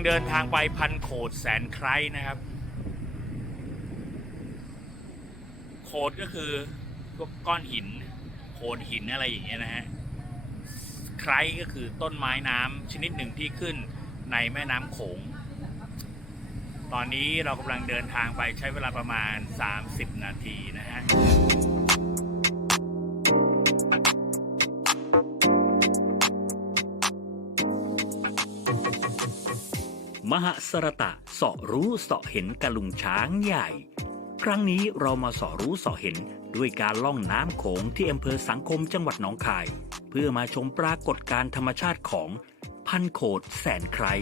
เรากำลังเดินทางไปพันโขดแสนไคร้นะครับ โขดก็คือพวกก้อนหิน โขดหินอะไรอย่างเงี้ยนะฮะไคร้ก็คือต้นไม้น้ำชนิดหนึ่งที่ขึ้นในแม่น้ำโขง ตอนนี้เรากำลังเดินทางไปใช้เวลาประมาณ 30 นาทีนะฮะ มหสรตะเสาะรู้เสาะเห็นกะลุงช้างใหญ่ ครั้งนี้เรามาเสาะรู้เสาะเห็นด้วยการล่องน้ำโขงที่อำเภอสังคมจังหวัดหนองคาย เพื่อมาชมปรากฏการธรรมชาติของพันโขดแสนไคร้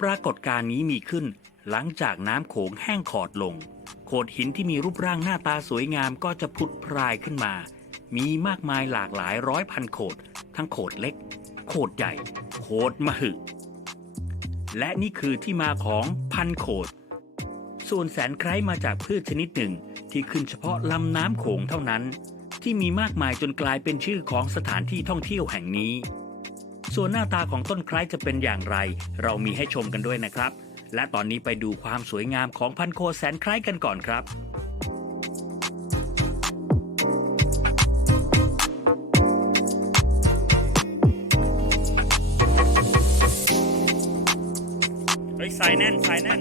ปรากฏการณ์นี้มีขึ้นหลังจากน้ำโขงแห้งขอดลง โขดหินที่มีรูปร่างหน้าตาสวยงามก็จะผุดพรายขึ้นมา มีมากมายหลากหลายร้อยพันโขด ทั้งโขดเล็ก โขดใหญ่ โขดมหึ และนี่คือที่มาของพันโขด ส่วนแสนไคร้มาจากพืชชนิดหนึ่งที่ขึ้นเฉพาะลำน้ำโขงเท่านั้น ที่มีมากมายจนกลายเป็นชื่อของสถานที่ท่องเที่ยวแห่งนี้ ส่วนหน้าตาของต้นไคร้จะเป็นอย่างไร เรามีให้ชมกันด้วยนะครับ และตอนนี้ไปดูความสวยงามของพันโคแสนไคร้กันก่อนครับ ฮ้ยสายแน่นสายแน่น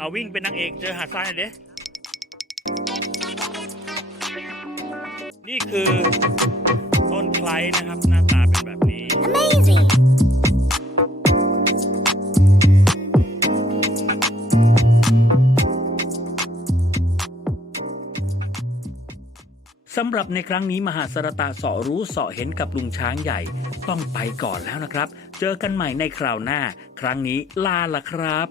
เอาวิ่งเป็นนางเอกเจอหาดทรายหน่อยดินี่คือต้นไคล้นะครับ หน้าตาเป็นแบบนี้ Amazing! สำหรับในครั้งนี้มหาสารตาเสาะรู้เสาะเห็นกับลุงช้างใหญ่ ต้องไปก่อนแล้วนะครับ เจอกันใหม่ในคราวหน้า ครั้งนี้ลาละครับ